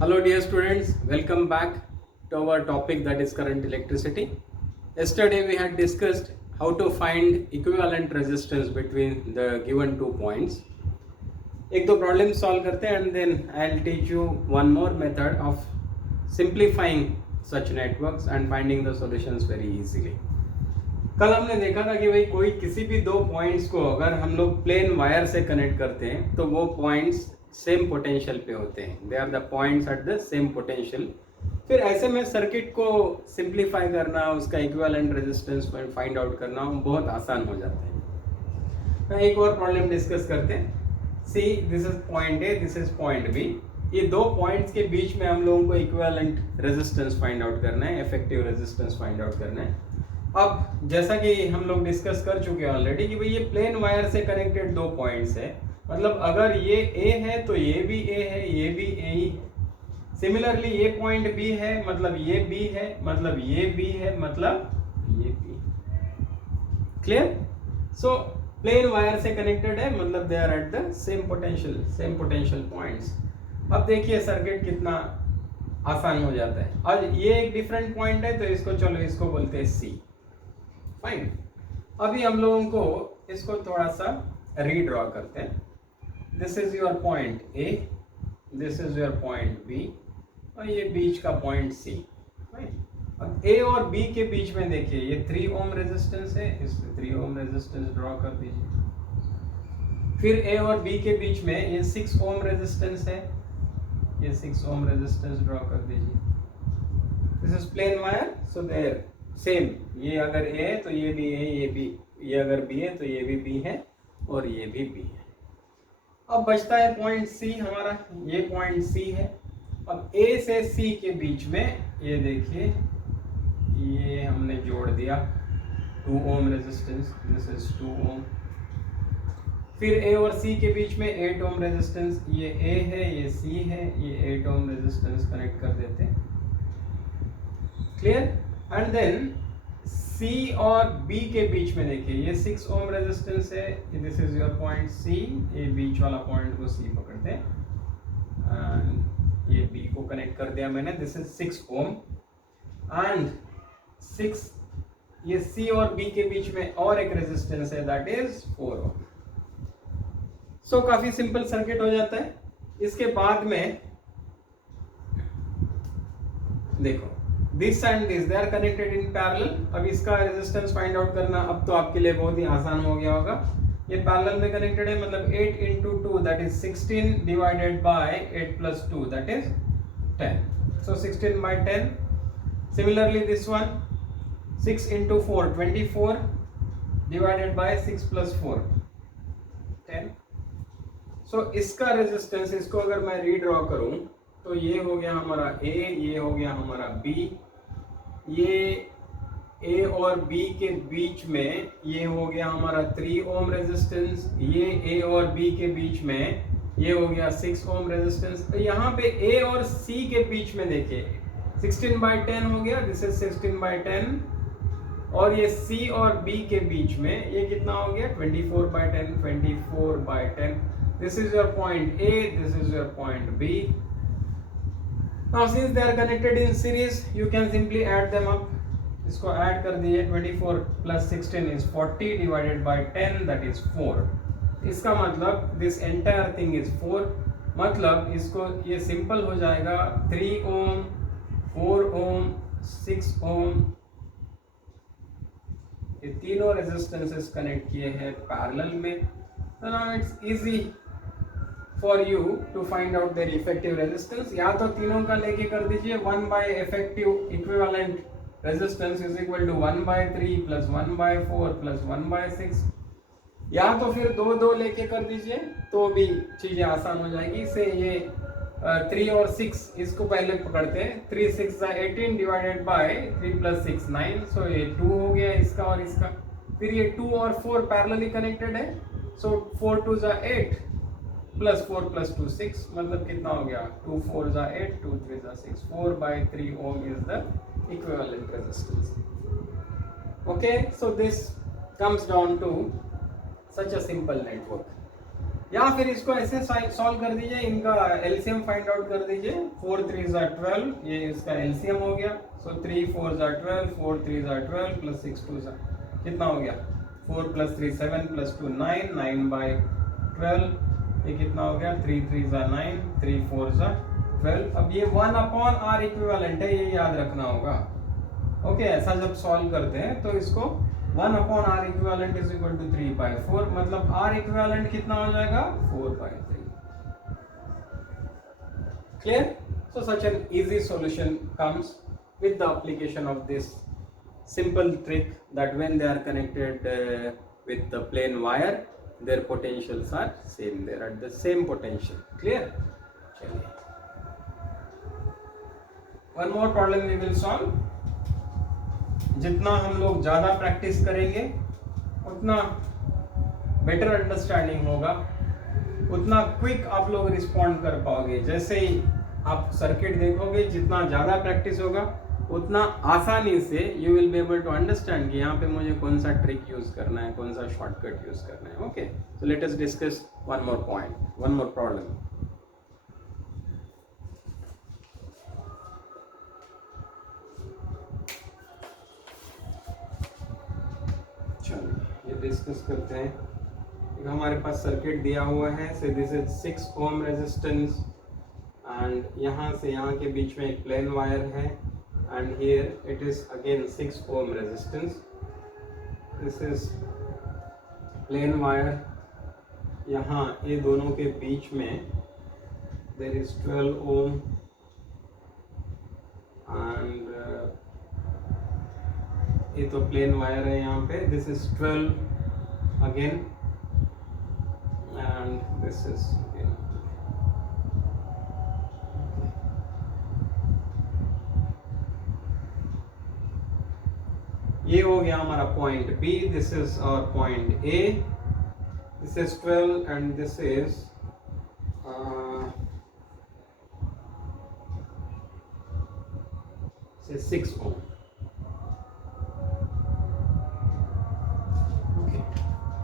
Hello dear students, welcome back to our topic that is current electricity. Yesterday we had discussed how to find equivalent resistance between the given 2 points. एक दो problem solve करते हैं and then I'll teach you one more method of simplifying such networks and finding the solutions very easily. कल हमने देखा था कि भाई कोई किसी भी दो पॉइंट्स को अगर हम लोग प्लेन वायर से कनेक्ट करते हैं तो वो पॉइंट्स सेम पोटेंशियल पे होते हैं, they are the points at the same potential. फिर ऐसे में सर्किट को सिंप्लीफाई करना, उसका इक्विवेलेंट रेजिस्टेंस फाइंड आउट करना बहुत आसान हो जाता है। एक और प्रॉब्लम डिस्कस करते हैं। See this is point A, this is point B. ये दो पॉइंट्स के बीच में हम लोगों को इक्विवेलेंट रेजिस्टेंस फाइंड आउट करना है, इफेक्टिव रेजिस्टेंस फाइंड आउट करना है। अब जैसा कि हम लोग डिस्कस कर चुके हैं ऑलरेडी कि भाई ये प्लेन वायर से कनेक्टेड दो पॉइंट्स है, मतलब अगर ये ए है तो ये भी ए है, ये भी ए ही है। सिमिलरली ये पॉइंट बी है, मतलब ये बी है, मतलब ये बी है, मतलब ये B. Clear? So plain wire से कनेक्टेड है, मतलब they are at the same potential points. अब देखिए सर्किट कितना आसान हो जाता है। और ये एक डिफरेंट पॉइंट है तो इसको बोलते हैं सी। फाइन। अभी हम लोगों को इसको थोड़ा सा रीड्रॉ करते हैं। This is your point A, this is your point B और ये बीच का पॉइंट सी। अब ए और बी के बीच में देखिए ये 3 ओम रेजिस्टेंस है, इस 3 ओम रेजिस्टेंस ड्रॉ कर दीजिए। फिर ए और बी के बीच में ये 6 ओम रेजिस्टेंस है, ये 6 ओम रेजिस्टेंस ड्रॉ कर दीजिए। This is plain wire, so there same, ये अगर ए है तो ये भी ए, ये भी, ये अगर बी है तो ये भी बी है और ये भी बी है। अब बचता है पॉइंट सी हमारा, ये पॉइंट सी है। अब ए से सी के बीच में ये देखिए ये हमने जोड़ दिया 2 ओम रेजिस्टेंस, दिस इज 2 ओम। फिर ए और सी के बीच में 8 ओम रेजिस्टेंस, ये ए है, ये सी है, ये 8 ओम रेजिस्टेंस कनेक्ट कर देते हैं। क्लियर? एंड देन सी और बी के बीच में देखिए ये 6 ओम रेजिस्टेंस है, this is your point C. ये बीच वाला पॉइंट को सी पकड़ते हैं एंड ये बी को कनेक्ट कर दिया मैंने, दिस इज 6 ओम। एंड 6 ये सी और बी के बीच में और एक रेजिस्टेंस है, दैट इज 4 ओम। सो काफी सिंपल सर्किट हो जाता है। इसके बाद में देखो this and this they are connected in parallel. अब इसका रेजिस्टेंस फाइंड आउट करना अब तो आपके लिए बहुत ही आसान हो गया होगा। ये पैरेलल में कनेक्टेड है, मतलब 8 into 2 that is 16 divided by 8 plus 2 that is 10। So 16 by 10। Similarly this one 6 into 4 24 divided by 6 plus 4 10। सो इसका रेजिस्टेंस, इसको अगर मैं रीड्रॉ करूं तो ये हो गया हमारा ए, ये हो गया हमारा बी, ये ए और बी के बीच में ये हो गया हमारा 3 ओम रेजिस्टेंस, ये ए और बी के बीच में ये हो गया 6 ओम रेजिस्टेंस। यहाँ पे ए और सी के बीच में देखिए 16 by 10 हो गया, दिस इज 16 by 10। और ये सी और बी के बीच में ये कितना हो गया 24 by 10, 24 by 10। This is your point A, this is your point B. Now since they are connected in series, you can simply add them up. इसको ऐड कर दीजिए, 24 plus 16 is 40 divided by 10 that is 4। इसका मतलब this entire thing is 4, मतलब इसको ये simple हो जाएगा 3 ओम, 4 ओम, 6 ओम। ये तीनों रेजिस्टेंसेस कनेक्ट किए हैं पैरेलल में। So now it's easy for you to find out their effective resistance। या तो तीनों का लेके कर दीजिए, 1 by effective equivalent resistance is equal to 1 by 3 plus 1 by 4 plus 1 by 6। या तो फिर दो लेके कर दीजिए तो भी चीजें आसान हो जाएगी। से ये 3 और 6 इसको पहले पकड़ते हैं, 3 6 18 डिवाइडेड बाय 3 plus 6 9। सो ये 2 हो गया इसका और इसका। फिर ये 2 और 4 पैरेलली कनेक्टेड है, सो 4 2 8 प्लस 4 plus 2 6, मतलब कितना हो गया 2 4 8, 2 3 6, 4 by 3 ohm is the equivalent resistance। Okay, so this comes down to such a simple network। या फिर इसको ऐसे सॉल्व कर दीजिए, इनका एलसीएम फाइंड आउट कर दीजिए। 4 3 12, ये इसका एलसीएम हो गया। सो 3 4 12, 4 3 12 प्लस 6 2 कितना हो गया? 4 + 3 7 + 2 9, 9/12, ये कितना हो गया? 3 3 9, 3 4 12। अब ये 1/r इक्विवेलेंट है, ये याद रखना होगा। ओके, ऐसा जब सॉल्व करते हैं तो इसको 1/r equivalent is equal to 3/4, मतलब r इक्विवेलेंट कितना हो जाएगा? 4/3। Clear? So such an easy solution comes with the application of this simple trick that when they are connected with the plain wire, their potentials are same, they are at the same potential. Clear? चलिए, one more problem we will solve. जितना हम लोग ज़्यादा practice करेंगे उतना better understanding होगा, उतना quick आप लोग रिस्पॉन्ड कर पाओगे। जैसे ही आप सर्किट देखोगे, जितना ज़्यादा प्रैक्टिस होगा उतना आसानी से you will be able to understand कि यहाँ पे मुझे कौन सा ट्रिक यूज़ करना है, कौन सा शॉर्टकट यूज़ करना है। Okay, so let us discuss one more point, one more problem. ये डिस्कस करते हैं। एक हमारे पास सर्किट दिया हुआ है, से this is 6 ohm resistance and यहाँ से यहाँ के बीच में एक प्लेन वायर है and here it is again 6 ohm resistance. This is plain wire, यहाँ ये दोनों के बीच में देयर इज 12 ओम एंड ये तो प्लेन वायर है यहाँ पे। This is 12 again and this is again. ये हो गया हमारा point B, this is our point A, this is 12 and this is 6 ohm.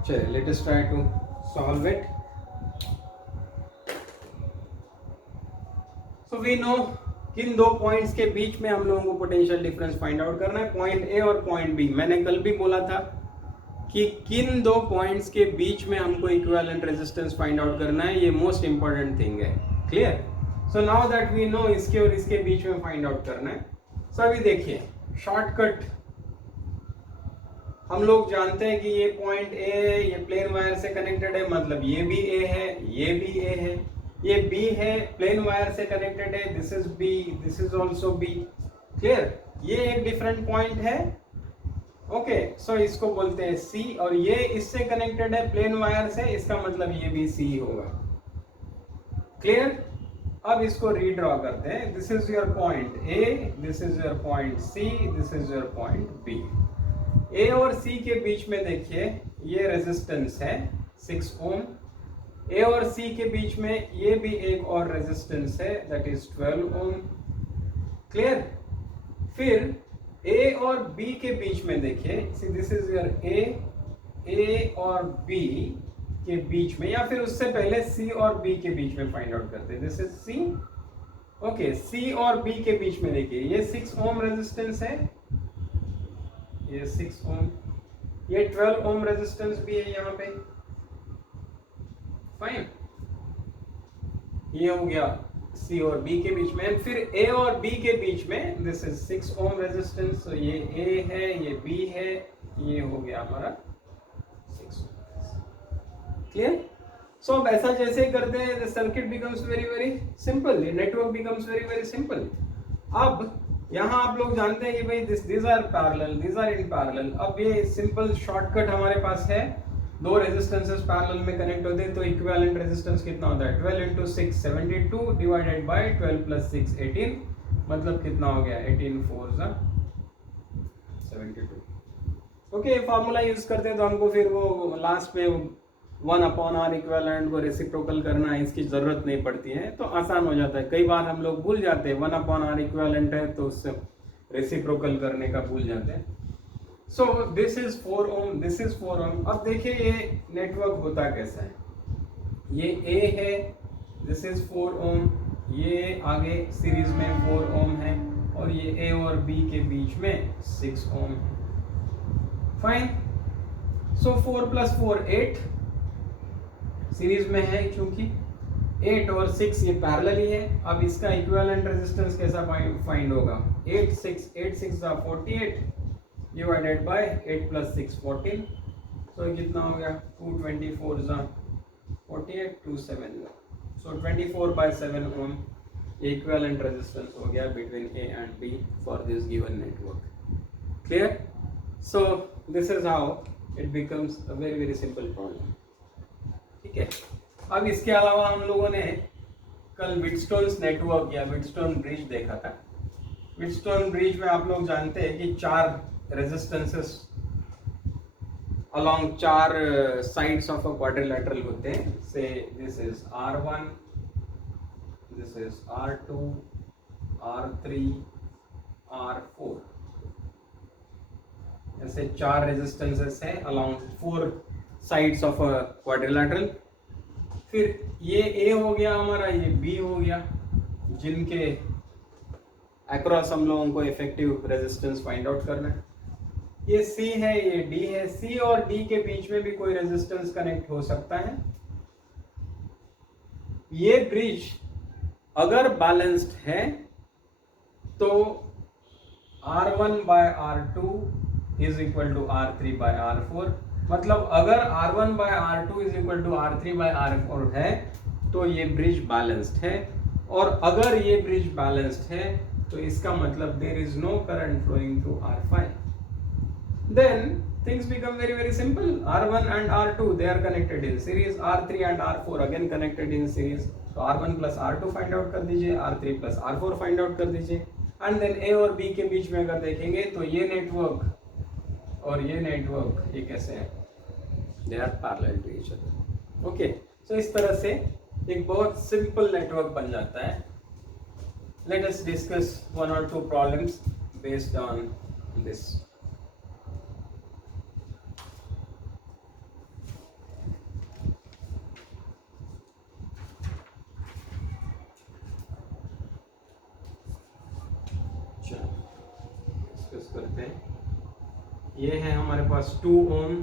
चलिए, let us try to solve it. So we know किन दो पॉइंट्स के बीच में हम लोगों को पोटेंशियल डिफरेंस फाइंड आउट करना है, पॉइंट ए और पॉइंट बी। मैंने कल भी बोला था कि किन दो पॉइंट्स के बीच में हमको इक्विवेलेंट रेजिस्टेंस फाइंड आउट करना है, ये मोस्ट इंपॉर्टेंट थिंग है। Clear? So now that we know इसके और इसके बीच में फाइंड आउट करना है। सो अभी देखिए, शॉर्टकट हम लोग जानते हैं कि ये पॉइंट ए है, ये प्लेन वायर से कनेक्टेड है, मतलब ये भी ए है, ये भी ए है, ये बी है, प्लेन वायर से कनेक्टेड है, this is B, this is also B. Clear? ये एक डिफरेंट पॉइंट है। ओके, सो इसको बोलते हैं सी, और ये इससे कनेक्टेड है प्लेन वायर से, इसका मतलब ये भी सी होगा। क्लियर? अब इसको रीड्रॉ करते हैं। This is your point A, this is your point C, this is your point B. A और सी के बीच में देखिए ये रेजिस्टेंस है 6 ओम। ए और सी के बीच में ये भी एक और रेजिस्टेंस है, दैट इज 12 ओम। क्लियर? फिर ए और बी के बीच में देखिए, सी दिस इज योर ए और बी के बीच में, या फिर उससे पहले सी और बी के बीच में फाइंड आउट करते हैं। This is C. Okay, C और बी के बीच में देखिए ये 6 ओम रेजिस्टेंस है, ये 6 ओम, ये 12 ओम रेजिस्टेंस भी है यहाँ पे। फाइन, ये हो गया सी और बी के बीच में। फिर ए और बी के बीच में दिस इज 6 ओम रेजिस्टेंस, तो ये ए है, ये बी है, ये हो गया हमारा 6 ओम। क्लियर? सो अब ऐसा जैसे ही करते हैं, the circuit becomes very very simple, network becomes very very simple. अब यहाँ आप लोग जानते हैं कि भाई this are parallel, this are in parallel. अब ये सिंपल शॉर्टकट हमारे पास है, दो रेजिस्टेंसेस पैरेलल में कनेक्ट होते हैं तो इक्विवेलेंट रेजिस्टेंस कितना होता है? 12 × 6 72 डिवाइडेड बाय 12 + 6 18, मतलब कितना हो गया? 18 4 72। ओके, फार्मूला यूज करते हैं तो हमको फिर वो लास्ट में 1/r इक्विवेलेंट को रेसिप्रोकल करना है, इसकी जरूरत नहीं पड़ती है, तो आसान हो जाता है। कई बार हम लोग भूल जाते हैं 1/r इक्विवेलेंट है तो उससे रेसिप्रोकल करने का भूल जाते हैं। So this is 4 ohm, this is 4 ohm. अब देखिए ये नेटवर्क होता कैसा है। ये A है, दिस इज 4 ओम, ये आगे सीरीज में 4 ओम है, और ये A और B के बीच में 6 ओम है. फाइन. सो 4 + 4 8 सीरीज में है, क्योंकि 8 और 6 ये पैरेलल ही है. अब इसका इक्विवेलेंट रेजिस्टेंस कैसा फाइंड होगा? 8 6 48 डिवाइडेड बाय 8 + 6 14. तो कितना हो गया? 224 48 2 7. सो 24/7 ओम इक्विवेलेंट रेजिस्टेंस हो गया between A and B for this given network. Clear? So this is how it becomes a very very simple problem. ठीक है. अब इसके अलावा हम लोगों ने कल व्हीटस्टोन्स नेटवर्क या व्हीटस्टोन ब्रिज देखा था. व्हीटस्टोन ब्रिज में आप लोग जानते हैं कि 4 resistances along 4 sides of a quadrilateral होते हैं. से this is R1, this is R2, R3, R4. ऐसे 4 रेजिस्टेंसेस हैं along 4 sides of a quadrilateral. फिर ये A हो गया हमारा, ये B हो गया, जिनके अक्रॉस हम लोगों को इफेक्टिव रेजिस्टेंस फाइंड आउट करना है. ये C है, ये D है. C और D के बीच में भी कोई रेजिस्टेंस कनेक्ट हो सकता है. ये ब्रिज अगर बैलेंस्ड है तो R1/R2 is equal to R3/R4. मतलब अगर R1/R2 is equal to R3/R4 है तो ये ब्रिज बैलेंस्ड है. और अगर ये ब्रिज बैलेंस्ड है तो इसका मतलब there is no current flowing through R5. Then things become very very simple. R1 and R2 they are connected in series. R3 and R4 again connected in series. So R1 plus R2 find out कर दीजिए, R3 plus R4 find out कर दीजिए. And then A और B के बीच में अगर देखेंगे तो ये नेटवर्क और ये नेटवर्क ये कैसे हैं? They are parallel to each other. Okay. So इस तरह से एक बहुत सिंपल नेटवर्क बन जाता है. Let us discuss 1 or 2 problems based on this. करते हैं. ये है हमारे पास 2 ओम,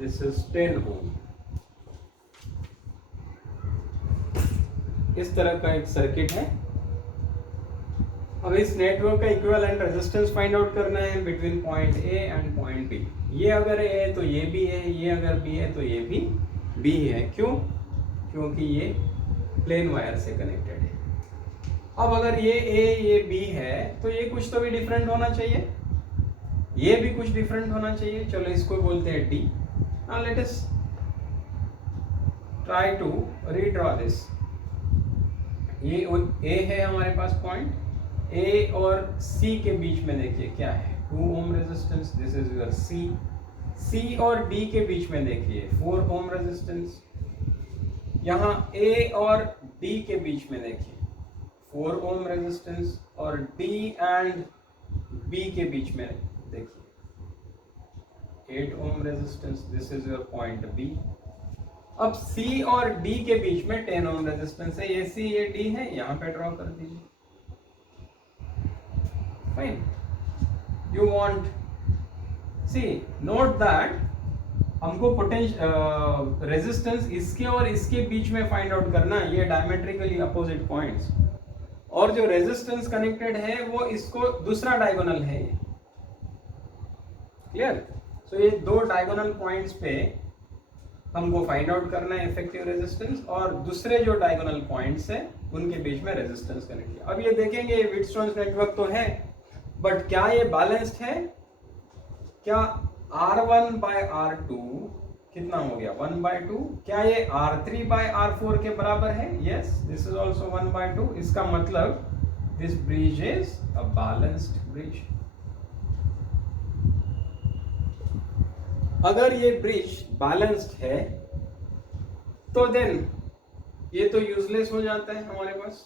दिस इज 10 ओम. इस तरह का एक सर्किट है. अब इस नेटवर्क का इक्विवेलेंट रेजिस्टेंस फाइंड आउट करना है between point A and point B. ये अगर A है तो ये भी है, ये अगर B है तो ये भी B है. क्यों? क्योंकि ये प्लेन वायर से कनेक्टेड है. अब अगर ये A ये B है तो ये कुछ तो भी डिफरेंट होना चाहिए, ये भी कुछ डिफरेंट होना चाहिए. चलो इसको बोलते हैं D. Now let us try to redraw this. ये A है हमारे पास पॉइंट. A और C के बीच में देखिए क्या है? 2 ओम resistance. This is your C. C और D के बीच में देखिए 4 ओम रेजिस्टेंस. यहाँ A और D के बीच में देखिए 4 ओम रेजिस्टेंस. और D एंड B के बीच में देखिए 8 ओम resistance. This is your point B. अब C और D के बीच में 10 ओम रेजिस्टेंस है. ये C ये D है, यहाँ पे ड्रॉ कर दीजिए. Fine. You want see note that हमको पोटेंशियल रेजिस्टेंस इसके और इसके बीच में फाइंड आउट करना है. ये डायमेट्रिकली अपोजिट पॉइंट्स. और जो रेजिस्टेंस कनेक्टेड है वो इसको दूसरा डायगोनल है. क्लियर? सो ये 2 डायगोनल पॉइंट्स पे हमको फाइंड आउट करना है इफेक्टिव रेजिस्टेंस. और दूसरे जो डायगोनल पॉइंट्स हैं उनके बीच में रेजिस्टेंस कनेक्ट किया. अब ये देखेंगे ये व्हीटस्टोन्स नेटवर्क तो है, बट क्या ये बैलेंस्ड है? क्या R1/R2 कितना हो गया? 1/2. क्या ये R3/R4 के बराबर है? Yes, this is also 1/2. इसका मतलब This bridge is a balanced bridge. अगर ये ब्रिज बैलेंस्ड है तो देन ये तो यूजलेस हो जाता है हमारे पास.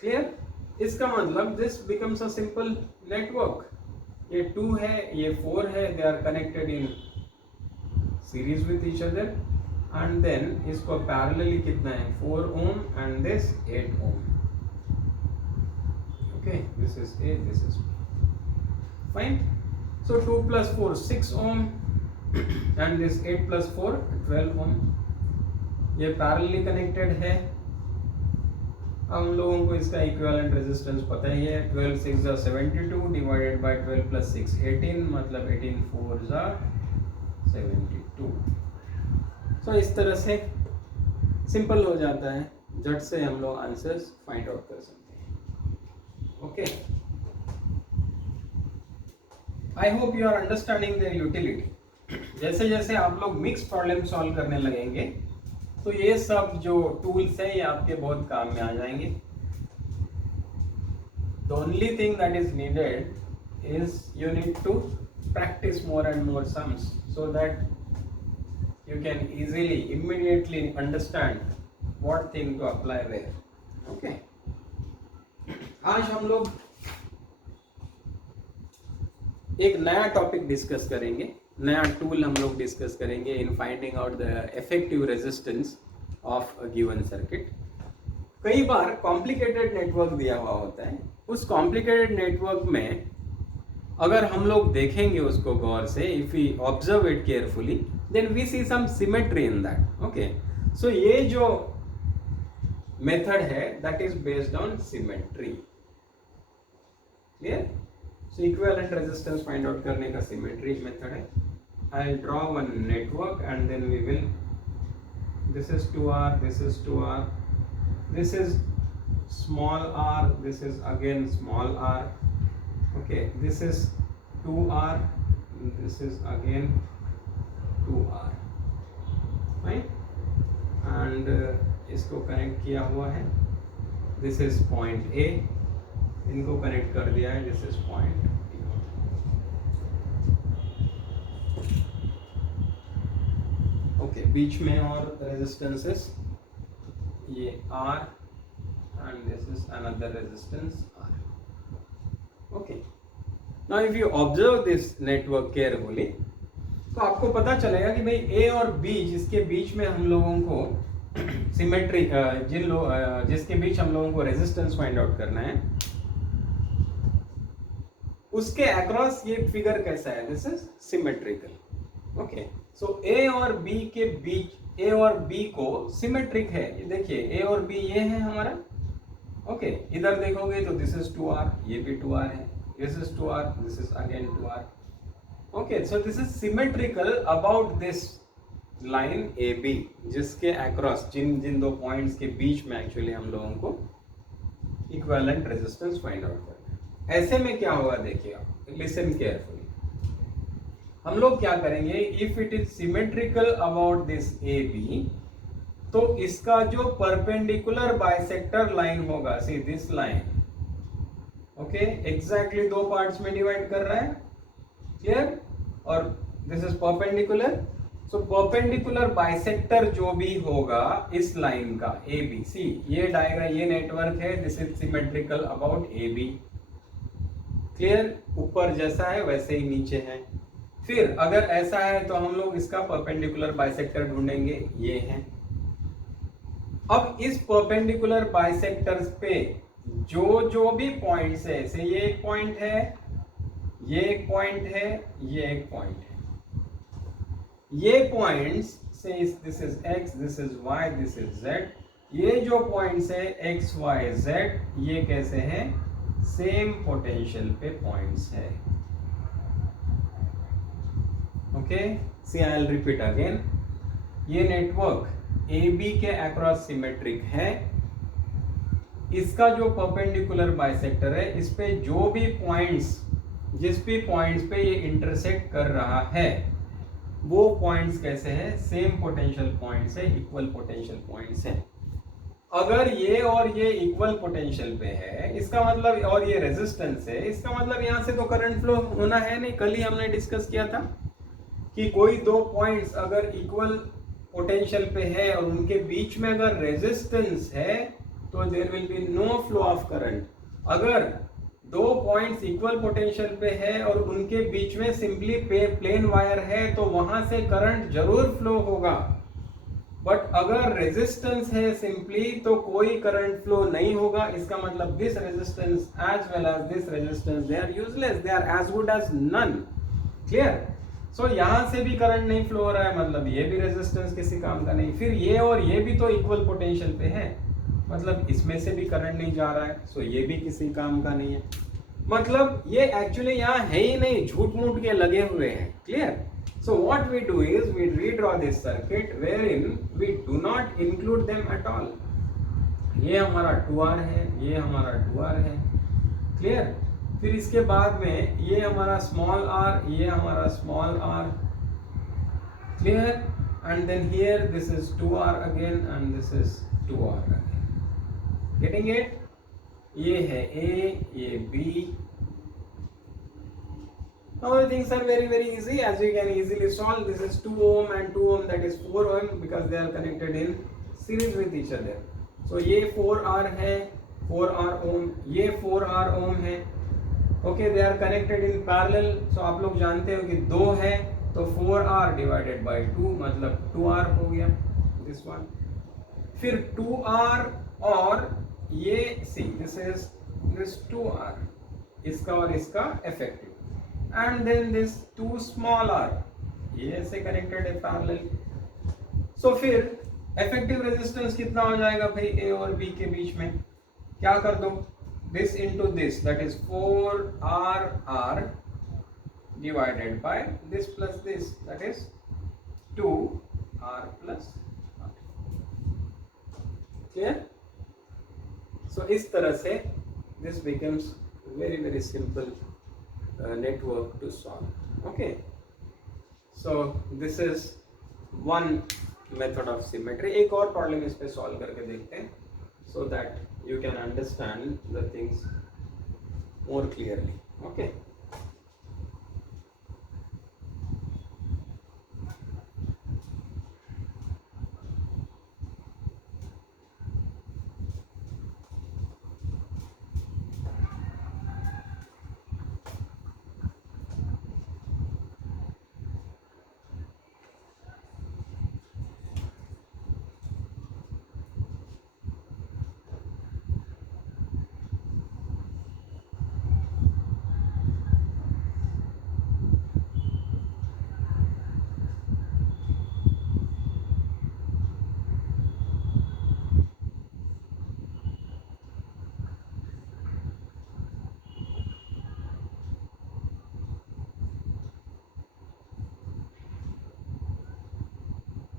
क्लियर? इसका मतलब this becomes a simple network. ये 2 है, ये 4 है, they are connected in series with each other and then इसको पैरेलली कितना है 4 ohm and this 8 ohm. Okay, this is A, this is B. Fine. So 2 plus 4 6 ohm and this 8 plus 4 12 ohm. ये parallelly connected है. हम लोगों को इसका equivalent resistance पता ही है. 12 6 जा 72 डिवाइडेड बाय 12 plus 6 18 मतलब 18 4 जा 72. So इस तरह से सिंपल हो जाता है. झट से हम लोग आंसर्स फाइंड आउट कर सकते हैं. Okay, I hope you are understanding their utility. जैसे जैसे आप लोग मिक्स प्रॉब्लम सॉल्व करने लगेंगे तो ये सब जो टूल्स हैं ये आपके बहुत काम में आ जाएंगे. The only thing that is needed is you need to practice more and more sums so that you can easily, immediately understand what thing to apply where. Okay. आज हम लोग एक नया टॉपिक डिस्कस करेंगे. नया टूल हम लोग discuss करेंगे in finding out the effective resistance of a given circuit. कई बार कॉम्प्लिकेटेड नेटवर्क दिया हुआ होता है. उस कॉम्प्लिकेटेड नेटवर्क में अगर हम लोग देखेंगे उसको गौर से, if we observe it carefully, then we see some symmetry in that. Okay, so ये जो मेथड है that is based on symmetry. Clear? So equivalent resistance find out करने का सिमेट्री मेथड है. I will draw one network and then we will, this is 2R, this is 2R, this is small r, this is again small r. Okay, this is 2R, this is again 2R. Fine. And इसको connect किया हुआ है. This is point A. इनको connect कर दिया है. This is point B. Okay, बीच में और रेजिस्टेंसेस ये R and this is another resistance R. Okay. Now if you observe this network carefully, तो आपको पता चलेगा कि भाई A और B जिसके बीच में हम लोगों को सिमेट्री जिसके बीच हम लोगों को रेजिस्टेंस फाइंड आउट करना है, उसके अक्रॉस ये फिगर कैसा है? This is symmetrical. Okay, so A और B के बीच, A और B को सिमेट्रिक है. ये देखिए A और B ये है हमारा. ओके, इधर देखोगे तो दिस इज 2R, ये भी 2R है. This is 2R, this is again 2R. Okay, so this is symmetrical about this line AB जिसके अक्रॉस जिन दो पॉइंट्स के बीच में एक्चुअली हम लोगों को इक्विवेलेंट रेजिस्टेंस फाइंड आउट करना है. ऐसे में क्या होगा देखिए आप, लिसन केयरफुली. हम लोग क्या करेंगे, if it is symmetrical about this AB, तो इसका जो परपेंडिकुलर बाइसेक्टर लाइन होगा, see this line, okay, exactly दो पार्ट्स में डिवाइड कर रहा है. क्लियर? और this is perpendicular. So perpendicular bisector जो भी होगा इस लाइन का ABC, ये डायग्राम, ये नेटवर्क है, this is symmetrical about AB. Clear? ऊपर जैसा है वैसे ही नीचे है. फिर अगर ऐसा है तो हम लोग इसका परपेंडिकुलर बाइसेक्टर ढूंढेंगे, ये है. अब इस परपेंडिकुलर बाइसेक्टर्स पे जो भी पॉइंट्स है, से ये एक पॉइंट है, ये एक पॉइंट है, ये एक पॉइंट है. ये पॉइंट्स से this is x, this is y, this is z. ये जो पॉइंट्स है x, y, z, ये कैसे हैं? सेम पोटेंशियल पे पॉइंट्स है. Okay, see I will repeat again. ये नेटवर्क AB के अक्रॉस सिमेट्रिक है. इसका जो परपेंडिकुलर बाइसेक्टर है, इस पे जो भी पॉइंट्स, जिस भी पॉइंट्स पे ये इंटरसेक्ट कर रहा है, वो पॉइंट्स कैसे हैं? सेम पोटेंशियल पॉइंट्स है, इक्वल पोटेंशियल पॉइंट्स है. अगर ये और ये इक्वल पोटेंशियल पे है, इसका मतलब, और ये रेजिस्टेंस है, इसका मतलब यहां से तो करंट फ्लो होना है नहीं। कल ही हमने डिस्कस किया था कि कोई दो पॉइंट्स अगर इक्वल पोटेंशियल पे है और उनके बीच में अगर रेजिस्टेंस है तो there will be no flow of current. अगर दो पॉइंट्स इक्वल पोटेंशियल पे है और उनके बीच में सिंपली प्लेन वायर है तो वहां से करंट जरूर फ्लो होगा। बट अगर रेजिस्टेंस है सिंपली तो कोई करंट फ्लो नहीं होगा। इसका मतलब this resistance as well as this resistance they are useless, they are as good as none. Clear? So यहां से भी करंट नहीं फ्लो हो रहा है, मतलब ये भी रेजिस्टेंस किसी काम का नहीं। फिर ये और ये भी तो इक्वल पोटेंशियल पे है, मतलब इसमें से भी करंट नहीं जा रहा है, सो ये भी किसी काम का नहीं है। मतलब ये एक्चुअली यहाँ है ही नहीं, झूठ मूठ के लगे हुए हैं। Clear? So what we do is we redraw this circuit wherein we do not include them at all. ये हमारा 2R है, ये हमारा 2R है। क्लियर? फिर इसके बाद में ये हमारा स्मॉल r, ये हमारा small r। Clear? And then here this is 2R again and this is 2R again. Getting it? ये है A, ये B। Now the things are very very easy, as you can easily solve. This is 2 ohm and 2 ohm, that is 4 ohm, because they are connected in series with each other. So ये 4R है, 4R ohm, ये 4R ohm है। Okay, they are connected in parallel. So आप लोग जानते हो कि 2 है तो 4R divided by 2 मतलब 2R हो गया, this one। फिर 2R और ये सी, दिस इज दिस 2R, इसका और इसका effective, and then this 2 small r, ये ऐसे कनेक्टेड है पैरेलल। सो फिर इफेक्टिव रेजिस्टेंस कितना हो जाएगा भाई A और B के बीच में? क्या कर दो, this into this, that is 4RR divided by this plus this, that is 2R plus R। Clear? So इस तरह से this becomes very very simple network to solve. Okay, so this is one method of symmetry. एक और problem इस पे solve करके देखते हैं so that you can understand the things more clearly. Okay.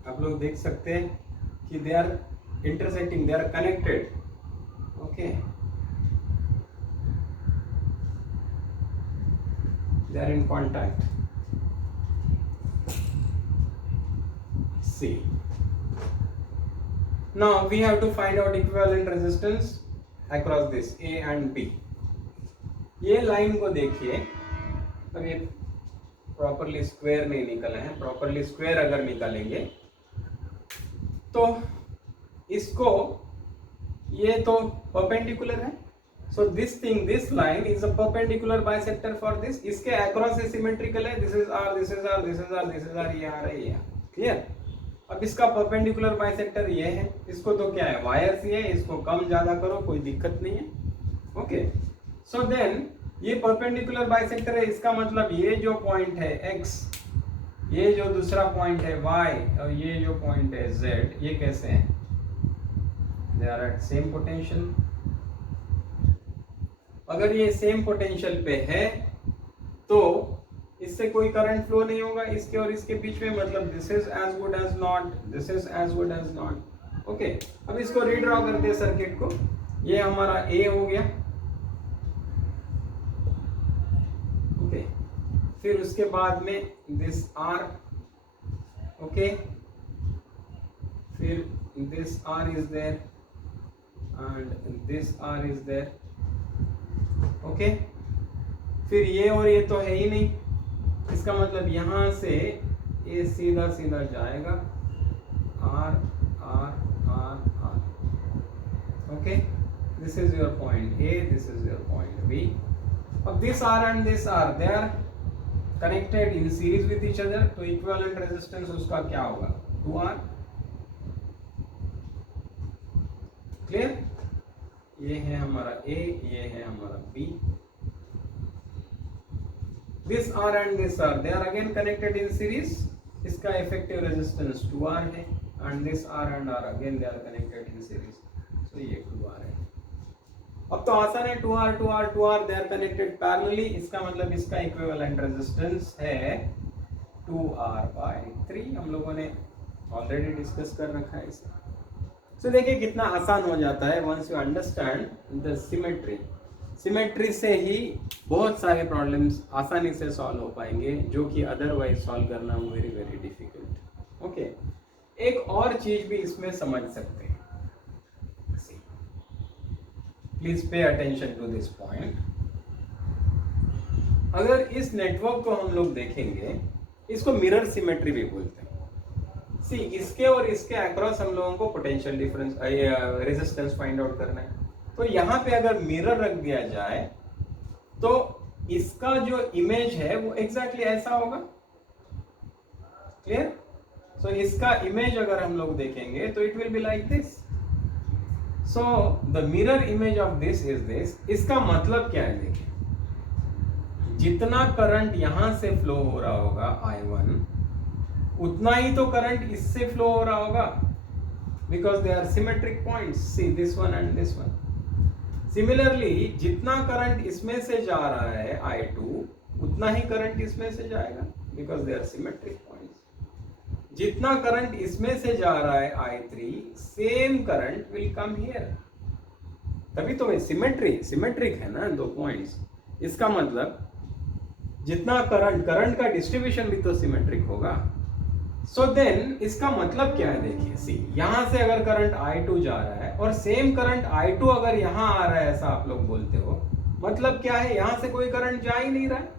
आप लोग देख सकते हैं कि they are intersecting, they are connected. Okay, they are in contact. See, now we have to find out equivalent resistance across this A and B। ये line को देखिए, अब ये प्रॉपरली स्क्वायर नहीं निकला है। प्रॉपरली स्क्वायर अगर निकालेंगे तो इसको, ये तो परपेंडिकुलर है, so this thing, this line is a perpendicular bisector for this. इसके अक्रॉस ये सिमेट्रिकल है, this is R, this is R, this is R, this is R, ये आ रहा है, ये। क्लियर? अब इसका परपेंडिकुलर बाइसेक्टर ये है, इसको तो क्या है, वायर्स ही है, इसको कम ज्यादा करो कोई दिक्कत नहीं है। ओके, सो देन ये परपेंडिकुलर बाइसेक्टर है, इसका मतलब ये जो पॉइंट है X, ये जो दूसरा पॉइंट है Y, और ये जो पॉइंट है Z, ये कैसे हैं? They are at same potential. अगर ये सेम पोटेंशियल पे है तो इससे कोई करंट फ्लो नहीं होगा इसके और इसके बीच में, मतलब this is as good as not, this is as good as not. Okay, अब इसको रीड्रॉ करते हैं सर्किट को। ये हमारा A हो गया। ओके, फिर उसके बाद में दिस R, ओके, फिर this R is there, and this R is there. Okay, फिर ये और ये तो है ही नहीं, इसका मतलब यहाँ से ये सीधा सीधा जाएगा R R R R. Okay, this is your point A, this is your point B. अब this R and this R, they are connected in series with each other, तो equivalent resistance उसका क्या होगा? 2R. क्लियर? ये है हमारा A, ये है हमारा B. This R and this R, they are again connected in series. इसका effective resistance 2R है, and this R and R again they are connected in series. So ये 2R है. अब तो आसान है, 2R 2R 2R they are connected parallelly. इसका मतलब इसका equivalent resistance है 2R/3. हम लोगों ने ऑलरेडी डिस्कस कर रखा है इसे. तो देखिए कितना आसान हो जाता है once you understand the symmetry. Symmetry से ही बहुत सारे प्रॉब्लम्स आसानी से सॉल्व हो पाएंगे, जो कि अदरवाइज सॉल्व करना वेरी वेरी डिफिकल्ट. ओके, एक और चीज भी इसमें समझ सकते हैं. Please pay attention to this point. अगर इस नेटवर्क को हम लोग देखेंगे, इसको मिरर सिमेट्री भी बोलते हैं. सी, इसके और इसके अक्रॉस हम लोगों को potential difference resistance find out करना है. तो यहाँ पे अगर मिरर रख दिया जाए तो इसका जो इमेज है वो एग्जैक्टली ऐसा होगा. क्लियर? सो इसका इमेज अगर हम लोग देखेंगे तो it will be like this. So the mirror image of this is this. इसका मतलब क्या है? देखिए, जितना करंट यहां से फ्लो हो रहा होगा I1, उतना ही तो करंट इससे फ्लो हो रहा होगा, because they are symmetric points. See this one and this one. Similarly जितना करंट इसमें से जा रहा है I2, उतना ही करंट इसमें से जाएगा, because they are symmetric points. जितना करंट इसमें से जा रहा है I3, same current will come here. तभी तो सिमेट्रिक है ना दो पॉइंट्स. इसका मतलब जितना करंट का डिस्ट्रीब्यूशन भी तो सिमेट्रिक होगा. सो देन इसका मतलब क्या है? देखिए, सी, यहां से अगर करंट I2 जा रहा है और सेम करंट I2 अगर यहां आ रहा है, ऐसा आप लोग बोलते हो, मतलब क्या है? यहां से कोई करंट जा ही नहीं रहा है.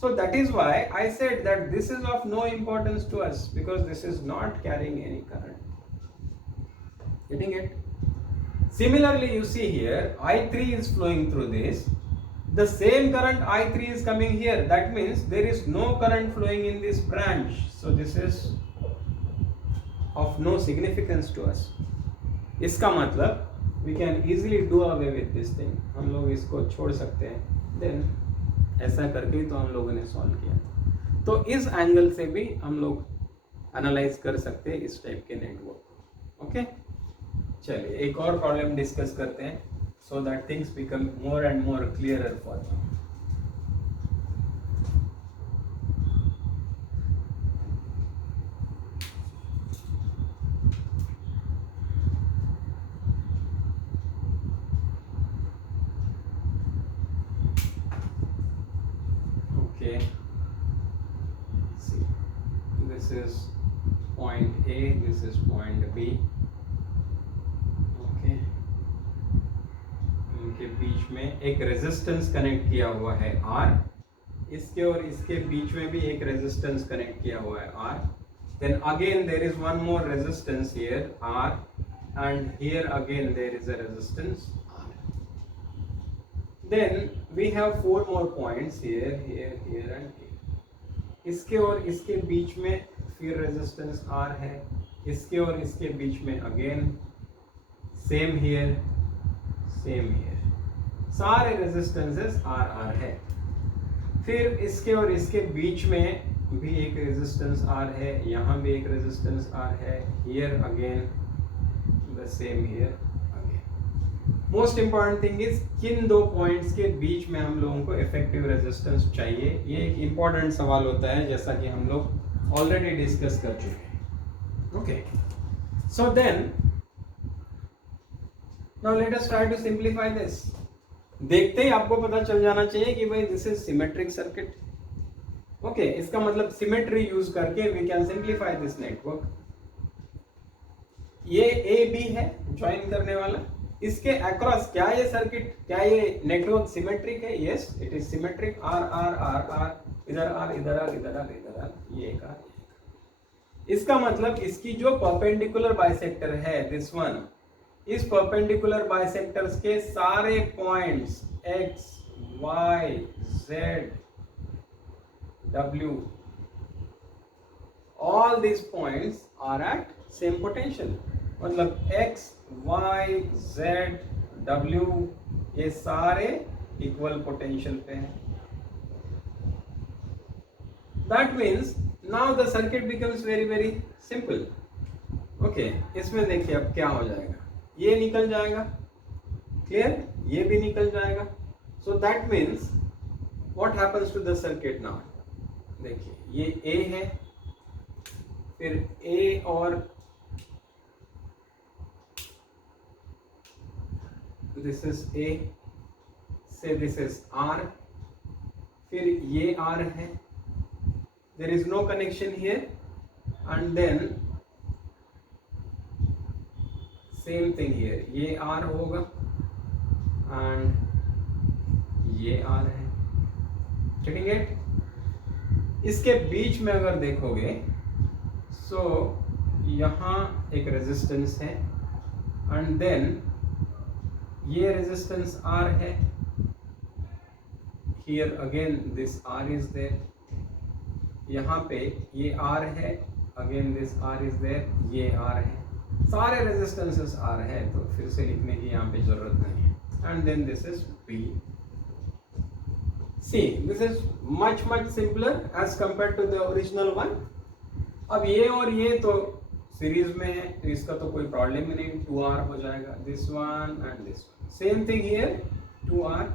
So that is why I said that this is of no importance to us, because this is not carrying any current. Getting it? Similarly you see here I3 is flowing through this. The same current I3 is coming here. That means there is no current flowing in this branch. So this is of no significance to us. इसका मतलब we can easily do away with this thing. हम लोग इसको छोड़ सकते हैं. Then ऐसा करके तो हम लोगों ने सॉल्व किया. तो इस एंगल से भी हम लोग एनालाइज कर सकते हैं इस टाइप के नेटवर्क. ओके, चलिए एक और प्रॉब्लम डिस्कस करते हैं, so that things become more and more clearer for you. Okay, see, this is point A, this is point B. के बीच में एक रेजिस्टेंस कनेक्ट किया हुआ है R. इसके और इसके बीच में भी एक रेजिस्टेंस कनेक्ट किया हुआ है R. Then again there is one more resistance here R, and here again there is a resistance R. Then we have four more points here, here, here and here. इसके और इसके बीच में फिर resistance R है. इसके और इसके बीच में again same here, same here. सारे रेजिस्टेंसेस R है. फिर इसके और इसके बीच में भी एक रेजिस्टेंस R है, यहाँ भी एक रेजिस्टेंस R है. Here again the same here again. Most important thing is किन दो पॉइंट्स के बीच में हम लोगों को इफेक्टिव रेजिस्टेंस चाहिए. ये एक इंपॉर्टेंट सवाल होता है, जैसा कि हम लोग ऑलरेडी डिस्कस कर चुके हैं. Okay, so then now let us try to simplify this. देखते ही आपको पता चल जाना चाहिए कि भाई this is symmetric circuit. Okay, इसका मतलब सिमेट्री यूज करके we can simplify this network. ये ए बी है ज्वाइन करने वाला, इसके अक्रॉस क्या ये सर्किट, क्या ये नेटवर्क सिमेट्रिक है? Yes it is symmetric. R R R R, इधर आर इधर आर इधर आर इधर आर, ये एक आर। इसका मतलब इसकी जो परपेंडिकुलर बाइसेक्टर है दिस वन, इस परपेंडिकुलर बाइसेक्टर्स के सारे points x y z w, all these points are at same potential। मतलब x y z w ये सारे इक्वल पोटेंशियल पे हैं। That means now the circuit becomes very very simple। Okay इसमें देखिए अब क्या हो जाएगा, ये निकल जाएगा, क्लियर, ये भी निकल जाएगा। So that means what happens to the circuit now, देखिए ये A है, फिर A और दिस इज A से दिस इज R, फिर ये R है, there is no connection here, and then same thing here, ये R होगा एंड ये R है। Getting it? इसके बीच में अगर देखोगे सो यहाँ एक रेजिस्टेंस है एंड देन ये रेजिस्टेंस R है, here again this R is there, यहाँ पे ये R है, again this R is there, ये R है, सारे रेजिस्टेंसेस R है, तो फिर से लिखने की यहाँ पे जरूरत नहीं है। And then this is B। See this is much simpler as compare to the original one. अब ये और ये तो सीरीज में है तो इसका तो कोई प्रॉब्लम ही नहीं, 2R हो जाएगा, this one and this one, same thing here 2R।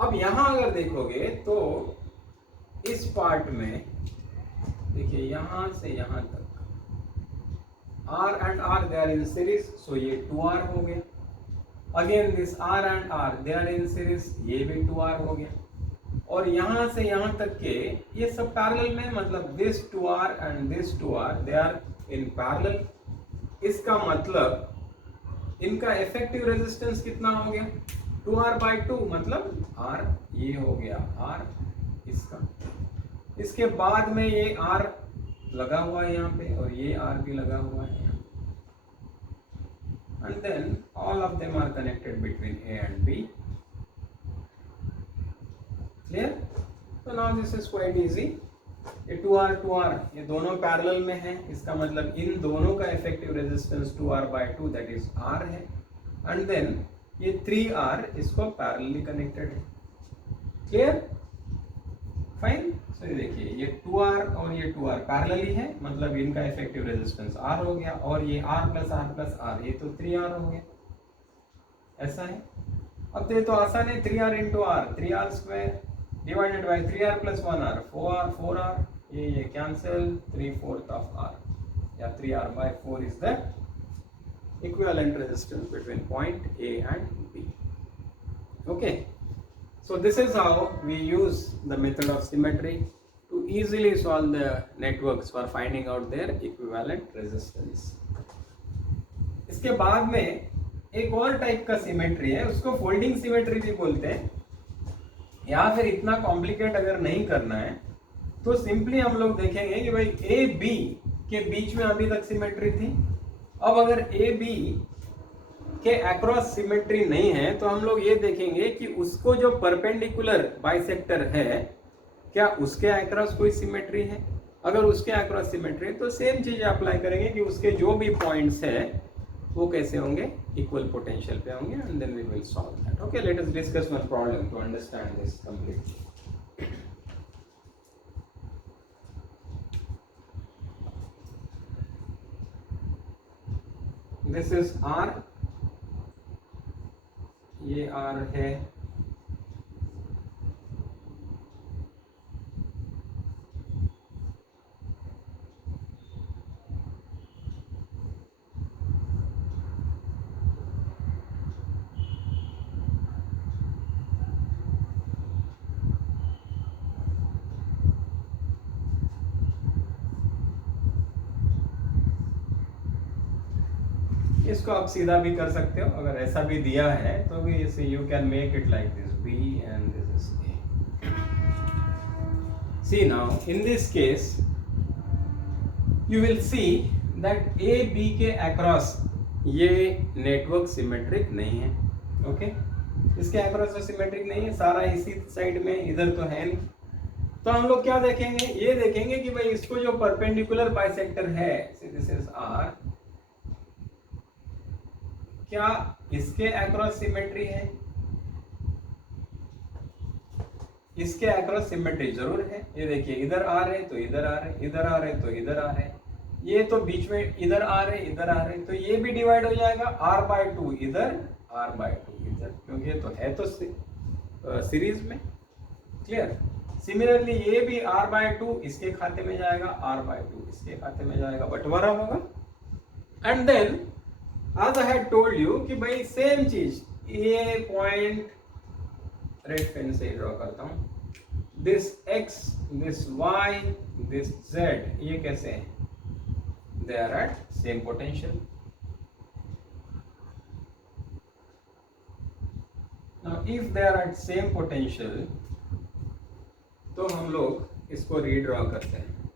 अब यहां अगर देखोगे तो इस पार्ट में देखिए यहां से यहां तक R and R they are in series, so ये 2R हो गया। Again this R and R they are in series, ये भी 2R हो गया। और यहां से यहां तक के ये सब पैरेलल में, मतलब this 2R and this 2R they are in parallel। इसका मतलब इनका इफेक्टिव रेजिस्टेंस कितना हो गया, 2R/2, मतलब R ये हो गया R इसका। इसके बाद में ये R लगा हुआ है यहाँ पे और ये R भी लगा हुआ है, and then all of them are connected between A and B। Clear? So now this is quite easy। ये 2R ये दोनों पैरेलल में है, इसका मतलब इन दोनों का effective resistance 2R/2 that is R है, एंड देन ये 3R इसको पैरेलली कनेक्टेड है। क्लियर? फाइन। सो ये देखिए ये 2R और ये 2R पैरेलली है, मतलब इनका इफेक्टिव रेजिस्टेंस R हो गया, और ये R+R+R ये तो 3R हो गया, ऐसा है। अब तो ये तो आसान है, 3R into R, 3R² divided by 3R plus 1R, 4R, ये cancel, 3/4 of R, या 3R/4 is the equivalent resistance between point A and B। Okay, so this is how we use the method of symmetry to easily solve the networks for finding out their equivalent resistance। इसके बाद में एक और type का symmetry है, उसको folding symmetry भी बोलते हैं, या फिर इतना कॉम्प्लिकेट अगर नहीं करना है तो सिंपली हम लोग देखेंगे कि भाई ए बी के बीच में अभी तक सिमेट्री थी। अब अगर ए बी के अक्रॉस सिमेट्री नहीं है तो हम लोग ये देखेंगे कि उसको जो परपेंडिकुलर बाइसेक्टर है क्या उसके अक्रॉस कोई सिमेट्री है। अगर उसके अक्रॉस सिमेट्री है तो सेम चीज अप्लाई करेंगे कि उसके जो भी पॉइंट्स है वो कैसे होंगे, इक्वल पोटेंशियल पे होंगे, and then we will solve that. Okay, let us discuss one problem to understand this completely. This is R, ये R है, इसको आप सीधा भी कर सकते हो, अगर ऐसा भी दिया है तो भी इसे you can make it like this, B and this is A. See now in this case you will see that A B के across ये नेटवर्क सिमेट्रिक नहीं है. ओके इसके अक्रॉस तो सिमेट्रिक नहीं है, सारा इसी साइड में, इधर तो है नहीं. तो हम लोग क्या देखेंगे, ये देखेंगे कि भाई इसको जो परपेंडिकुलर बाइसेक्टर है, दिस इज R, क्या इसके अक्रॉस सिमेट्री है? इसके अक्रॉस सिमेट्री जरूर है. ये देखिए इधर आ रहे तो इधर आ रहे, इधर आ रहे तो इधर आ रहे, ये तो बीच में इधर आ रहे इधर आ रहे, तो ये भी डिवाइड हो जाएगा R/2 इधर, R/2 इधर, क्योंकि ये तो है तो सीरीज में. क्लियर. सिमिलरली ये भी R/2 इसके खाते में जाएगा, R/2 इसके खाते में जाएगा, बंटवारा होगा. And then as I had told you कि भाई सेम चीज, ये पॉइंट रेड पेन से ड्रॉ करता हूं, this x, this y, this z, ये कैसे है? They are at same potential. Now if they are at same potential, तो हम लोग इसको रीड्रॉ करते हैं.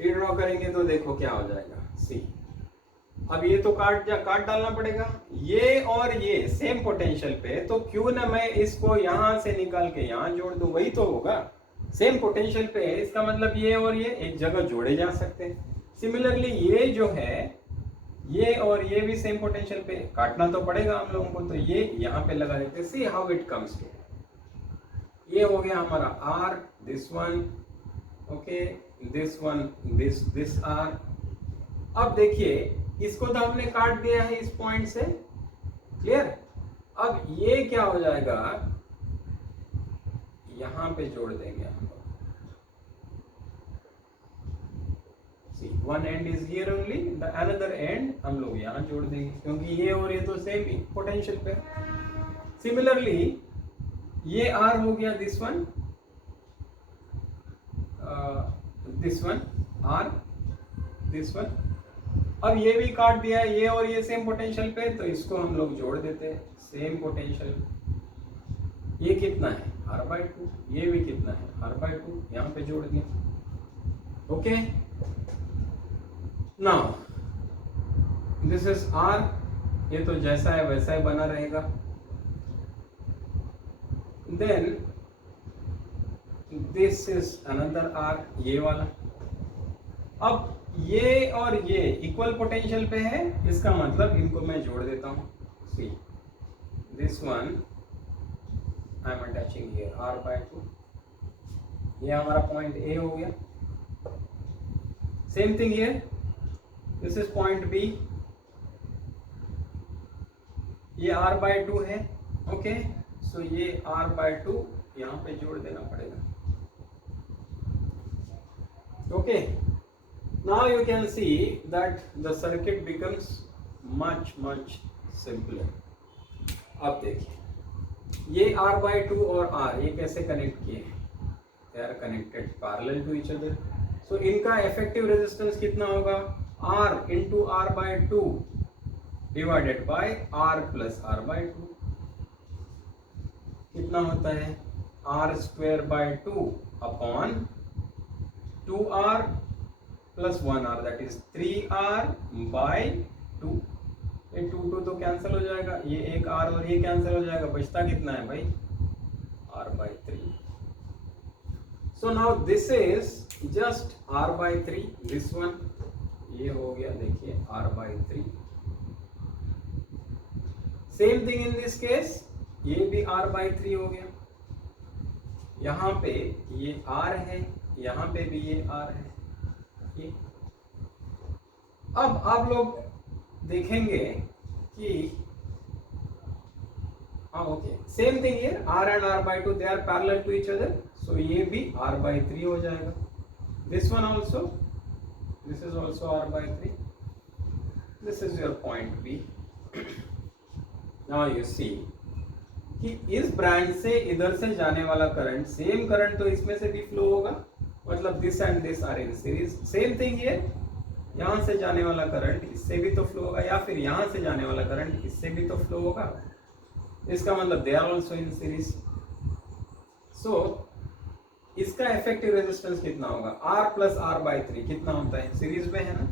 रीड्रॉ करेंगे तो देखो क्या हो जाएगा. सी, अब ये तो काट डालना पड़ेगा, ये और ये सेम पोटेंशियल पे, तो क्यों ना मैं इसको यहां से निकाल के यहां जोड़ दूं, वही तो होगा. सेम पोटेंशियल पे है, इसका मतलब ये और ये एक जगह जोड़े जा सकते हैं. सिमिलरली ये जो है, ये और ये भी सेम पोटेंशियल पे, काटना तो पड़ेगा हम लोगों को, तो ये यहाँ पे लगा देते हैं. See how it comes to. ये हो गया हमारा R, this one, okay, this one, this R. अब देखिए इसको तो हमने काट दिया है इस पॉइंट से. क्लियर. अब ये क्या हो जाएगा, यहां पे जोड़ देंगे हम लोग. See, one end is here only, the another end हम लोग यहाँ जोड़ देंगे, क्योंकि ये और ये तो सेम ही पोटेंशियल पे. सिमिलरली ये R हो गया, this one R, this one. अब ये भी काट दिया है, ये और ये सेम पोटेंशियल पे, तो इसको हम लोग जोड़ देते हैं, सेम पोटेंशियल. ये कितना है? R/2. ये भी कितना है? R/2. यहाँ पे जोड़ दिया. Okay. Now this is R, ये तो जैसा है वैसा ही बना रहेगा. Then this is another R, ये वाला. अब ये और ये इक्वल पोटेंशियल पे है, इसका मतलब इनको मैं जोड़ देता हूं. See, this one I am attaching here, R/2. ये हमारा पॉइंट A हो गया. Same thing here. This is point B. ये R/2 है. ओके, सो ये R/2 यहाँ पे जोड़ देना पड़ेगा. Okay, now you can see that the circuit becomes much simpler. अब देखिए ये R/2 और R ये कैसे कनेक्ट किए हैं? They are connected parallel to each other. So इनका इफेक्टिव रेजिस्टेंस कितना होगा? R into R/2 divided by R plus R/2. कितना होता है? R²/2 upon 2R plus 1R, that is 3R/2. ये 2 तो कैंसिल हो जाएगा, ये एक R और ये कैंसिल हो जाएगा, बचता कितना है भाई? R/3. So now this is just R/3, this one, ये हो गया देखिए R/3. Same thing in this case, ये भी R/3 हो गया. यहाँ पे ये R है, यहाँ पे भी ये R है. ये अब आप लोग देखेंगे कि okay, same thing here, R and R/2 they are parallel to each other, so ये भी R/3 हो जाएगा. This one also, this is also R/3. This is your point B. Now you see कि इस ब्रांच से इधर से जाने वाला करंट, सेम करंट तो इसमें से भी फ्लो होगा, मतलब this and this are in series. Same thing here, यहाँ से जाने वाला करंट इससे भी तो फ्लो होगा, या फिर यहाँ से जाने वाला करंट इससे भी तो फ्लो होगा। इसका मतलब they are also in series. So इसका इफेक्टिव रेजिस्टेंस कितना होगा, R प्लस आर बाई 3 कितना होता है, सीरीज में है ना।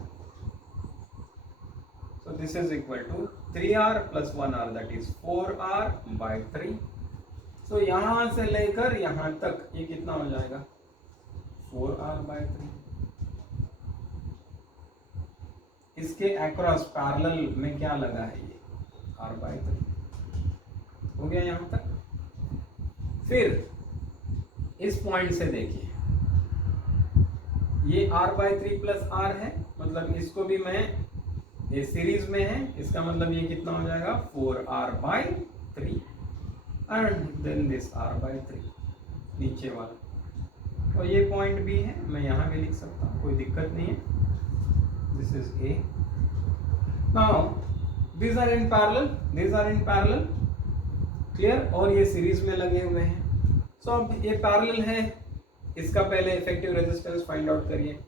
So this is equal to 3R plus 1R that is 4R by 3। So यहां से लेकर यहां तक ये कितना हो जाएगा, 4R बाई 3। इसके अक्रॉस पैरेलल में क्या लगा है, ये R बाई 3 हो गया यहां तक। फिर इस पॉइंट से देखिए, ये R बाई 3 प्लस R है, मतलब इसको भी मैं, ये सीरीज में है, इसका मतलब ये कितना हो जाएगा 4R by 3 and then this R by 3 नीचे वाला। और ये पॉइंट भी है, मैं यहाँ भी लिख सकता हूँ, कोई दिक्कत नहीं है। This is A. Now these are in parallel, these are in parallel, clear। और ये सीरीज में लगे हुए हैं। सो अब ये पैरेलल है, इसका पहले इफेक्टिव रेजिस्टेंस फाइंड आउट करिए।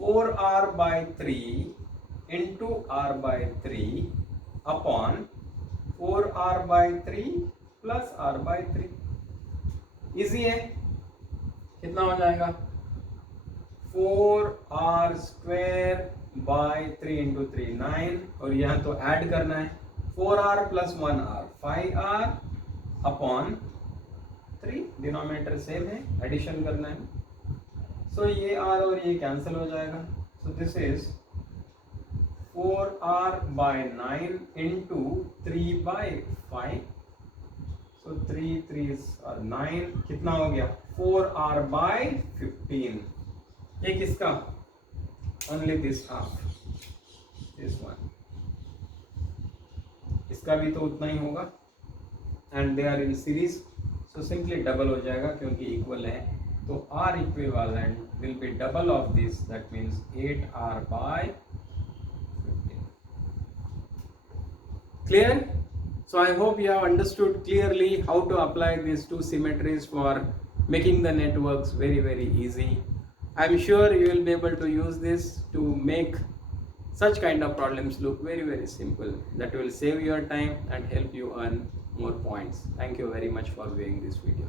4R by 3 into R by 3 upon 4R by 3 plus R by 3। Easy है, कितना हो जाएगा 4R स्क्वेयर बाई 3 इंटू 3 9, और यहाँ तो ऐड करना है 4R plus 1R 5R upon 3, denominator same है, एडिशन करना है। सो ये R और ये कैंसिल हो जाएगा। सो this is 4R by 9 into 3 by 5। सो 3 3 और 9 कितना हो गया 4R बाई 15। ये किसका, only this half, this one, इसका भी तो उतना ही होगा and they are in series. So simply double हो जाएगा क्योंकि इक्वल है, तो R equivalent will be double of this, that means 8R by 15। Clear? So I hope you have understood clearly how to apply these two symmetries for making the networks very easy. I'm sure you will be able to use this to make such kind of problems look very simple. That will save your time and help you earn more points. Thank you very much for viewing this video.